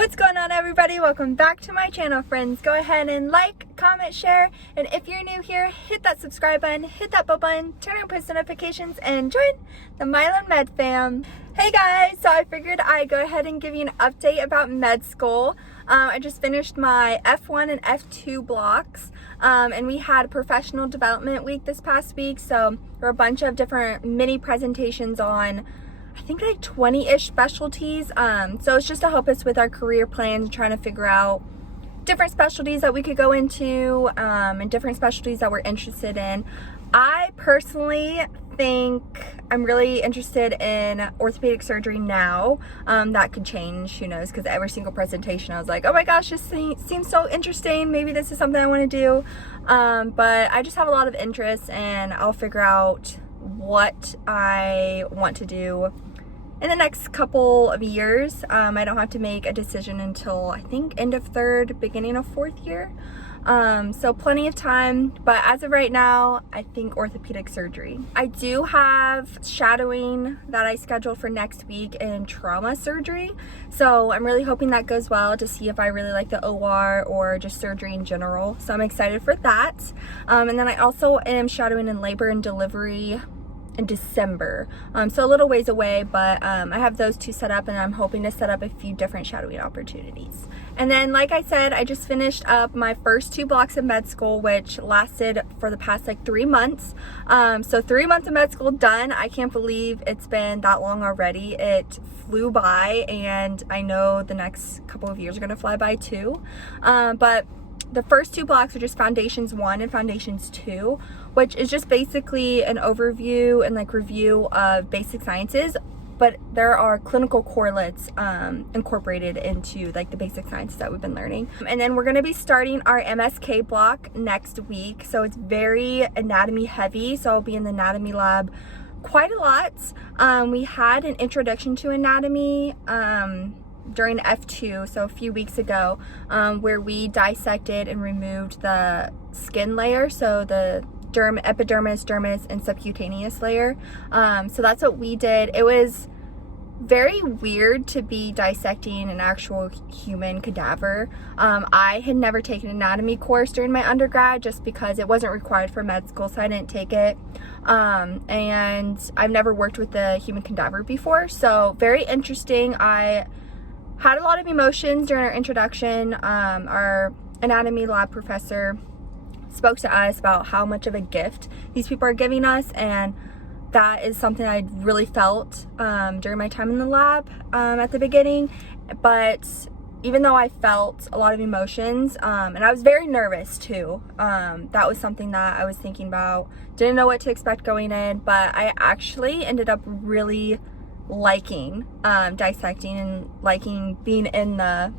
What's going on, everybody? Welcome back to my channel, friends. Go ahead and like, comment, share, and if you're new here, hit that subscribe button, hit that bell button, turn on post notifications, and join the Milan Med fam. Hey guys, so I figured I'd go ahead and give you an update about med school. I just finished my F1 and F2 blocks, and we had a professional development week this past week, so there were a bunch of different mini presentations on I think like 20-ish specialties. So it's just to help us with our career plans, trying to figure out different specialties that we could go into, and different specialties that we're interested in. I personally think I'm really interested in orthopedic surgery now. That could change, who knows, because every single presentation I was like, oh my gosh, this seems so interesting, maybe this is something I want to do. But I just have a lot of interest, and I'll figure out what I want to do in the next couple of years. I don't have to make a decision until I think end of third, beginning of fourth year. So plenty of time, but as of right now, I think orthopedic surgery. I do have shadowing that I scheduled for next week in trauma surgery. So I'm really hoping that goes well to see if I really like the OR or just surgery in general. So I'm excited for that. And then I also am shadowing in labor and delivery in December, so a little ways away, but I have those two set up, and I'm hoping to set up a few different shadowing opportunities. And then, like I said, I just finished up my first 2 blocks of med school, which lasted for the past like 3 months. So 3 months of med school done. I can't believe it's been that long already. It flew by, and I know the next couple of years are gonna fly by too. But the first 2 blocks are just Foundations 1 and Foundations 2, which is just basically an overview and like review of basic sciences, but there are clinical correlates incorporated into like the basic sciences that we've been learning. And then we're going to be starting our MSK block next week, so it's very anatomy heavy, so I'll be in the anatomy lab quite a lot. We had an introduction to anatomy during F2, so a few weeks ago, where we dissected and removed the skin layer, so the epidermis, dermis, and subcutaneous layer. So that's what we did. It was very weird to be dissecting an actual human cadaver. I had never taken an anatomy course during my undergrad just because it wasn't required for med school, so I didn't take it. And I've never worked with a human cadaver before, so very interesting. I had a lot of emotions during our introduction. Our anatomy lab professor spoke to us about how much of a gift these people are giving us, and that is something I really felt during my time in the lab at the beginning. But even though I felt a lot of emotions, and I was very nervous too, that was something that I was thinking about. Didn't know what to expect going in, but I actually ended up really liking dissecting and liking being in the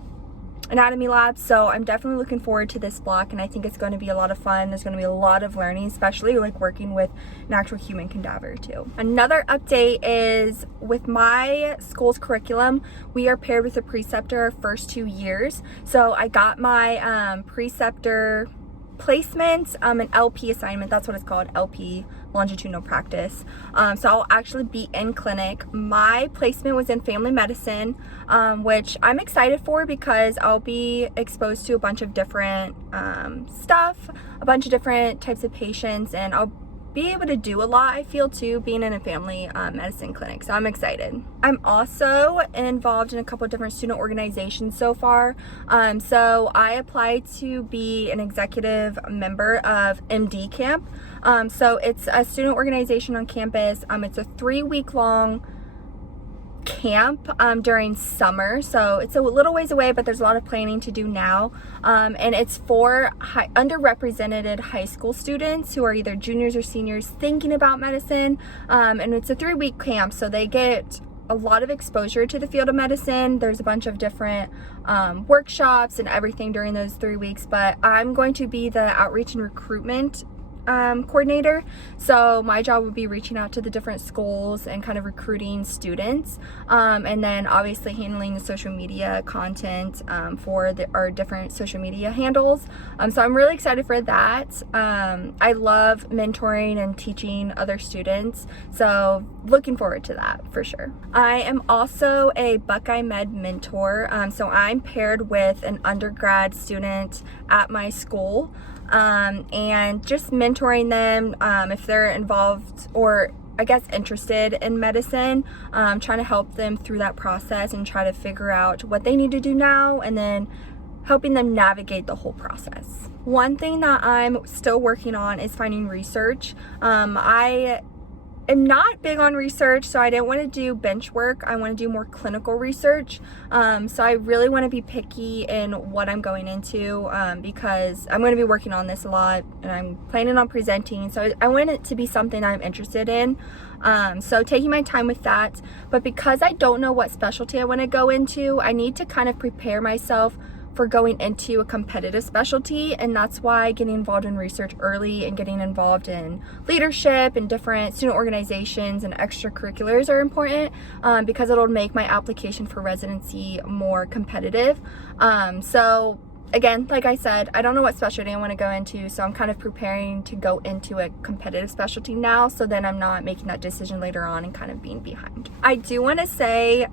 anatomy lab. So I'm definitely looking forward to this block, and I think it's going to be a lot of fun. There's going to be a lot of learning, especially like working with an actual human cadaver too. Another update is with my school's curriculum, we are paired with a preceptor our first 2 years. So I got my preceptor placement, an LP assignment, that's what it's called, LP, longitudinal practice. So I'll actually be in clinic. My placement was in family medicine, which I'm excited for because I'll be exposed to a bunch of different stuff, a bunch of different types of patients, and I'll be able to do a lot, I feel, too, being in a family medicine clinic. So I'm excited. I'm also involved in a couple of different student organizations so far. So I applied to be an executive member of MD Camp. So it's a student organization on campus. It's a 3-week-long camp during summer, so it's a little ways away, but there's a lot of planning to do now, and it's for underrepresented high school students who are either juniors or seniors thinking about medicine, and it's a 3-week camp, so they get a lot of exposure to the field of medicine. There's a bunch of different workshops and everything during those 3 weeks, but I'm going to be the outreach and recruitment coordinator. So my job would be reaching out to the different schools and kind of recruiting students, and then obviously handling the social media content for our different social media handles. So I'm really excited for that. I love mentoring and teaching other students, so looking forward to that for sure. I am also a Buckeye Med mentor, so I'm paired with an undergrad student at my school, and just mentoring them if they're involved or I guess interested in medicine, trying to help them through that process and try to figure out what they need to do now, and then helping them navigate the whole process. One thing that I'm still working on is finding research. I am not big on research, so I didn't want to do bench work. I want to do more clinical research. So I really want to be picky in what I'm going into, because I'm going to be working on this a lot and I'm planning on presenting. So I want it to be something I'm interested in. So taking my time with that. But because I don't know what specialty I want to go into, I need to kind of prepare myself for going into a competitive specialty, and that's why getting involved in research early and getting involved in leadership and different student organizations and extracurriculars are important, because it'll make my application for residency more competitive. So again, like I said, I don't know what specialty I want to go into, so I'm kind of preparing to go into a competitive specialty now, so then I'm not making that decision later on and kind of being behind. I do want to say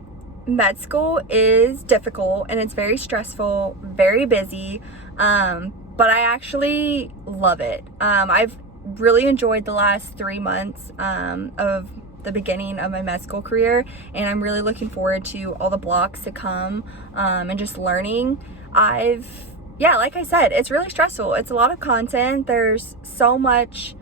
med school is difficult and it's very stressful, very busy, but I actually love it. I've really enjoyed the last 3 months of the beginning of my med school career, and I'm really looking forward to all the blocks to come, and just learning. Like I said, it's really stressful. It's a lot of content. There's so much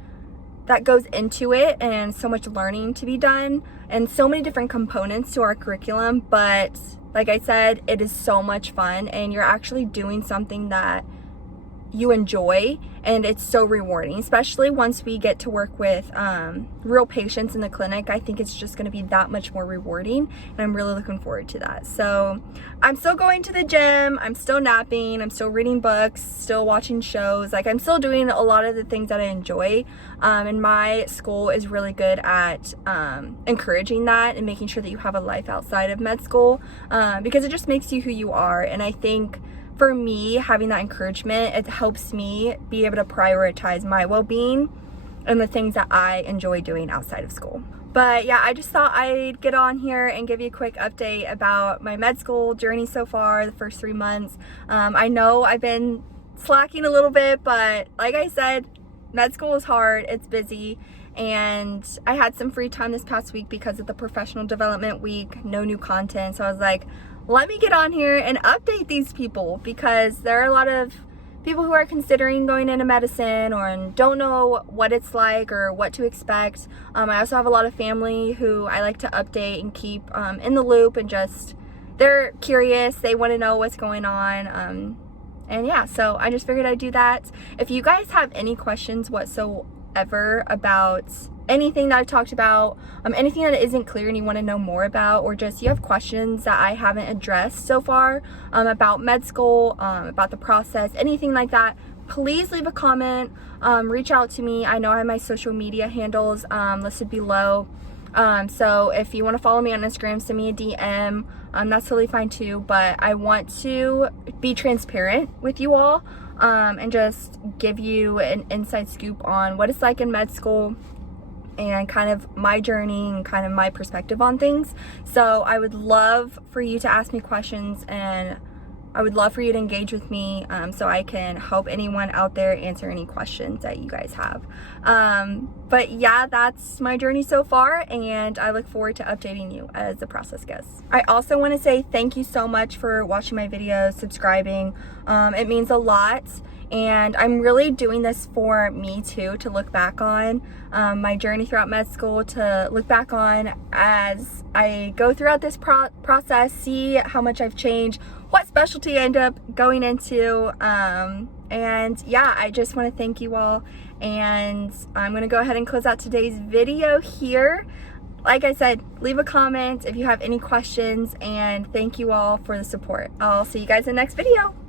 that goes into it and so much learning to be done and so many different components to our curriculum, but like I said, it is so much fun and you're actually doing something that you enjoy, and it's so rewarding, especially once we get to work with real patients in the clinic. I think it's just going to be that much more rewarding, and I'm really looking forward to that. So I'm still going to the gym, I'm still napping, I'm still reading books, still watching shows. Like, I'm still doing a lot of the things that I enjoy, and my school is really good at encouraging that and making sure that you have a life outside of med school, because it just makes you who you are. And I think for me, having that encouragement, it helps me be able to prioritize my well-being and the things that I enjoy doing outside of school. But yeah, I just thought I'd get on here and give you a quick update about my med school journey so far, the first 3 months. I know I've been slacking a little bit, but like I said, med school is hard, it's busy, and I had some free time this past week because of the professional development week, no new content. So I was like, let me get on here and update these people, because there are a lot of people who are considering going into medicine or don't know what it's like or what to expect. I also have a lot of family who I like to update and keep in the loop, and just, they're curious, they want to know what's going on. And yeah, so I just figured I'd do that. If you guys have any questions whatsoever about anything that I talked about, anything that isn't clear and you want to know more about, or just you have questions that I haven't addressed so far about med school, about the process, anything like that, please leave a comment, reach out to me. I know I have my social media handles listed below, so if you want to follow me on Instagram, send me a DM, that's totally fine too. But I want to be transparent with you all, and just give you an inside scoop on what it's like in med school and kind of my journey and kind of my perspective on things. So I would love for you to ask me questions, and I would love for you to engage with me, so I can help anyone out there answer any questions that you guys have. But yeah, that's my journey so far, and I look forward to updating you as the process goes. I also want to say thank you so much for watching my videos, subscribing. It means a lot. And I'm really doing this for me too, to look back on my journey throughout med school, to look back on as I go throughout this process, see how much I've changed, what specialty I end up going into, and yeah, I just want to thank you all, and I'm going to go ahead and close out today's video here. Like I said, leave a comment if you have any questions, and thank you all for the support. I'll see you guys in the next video.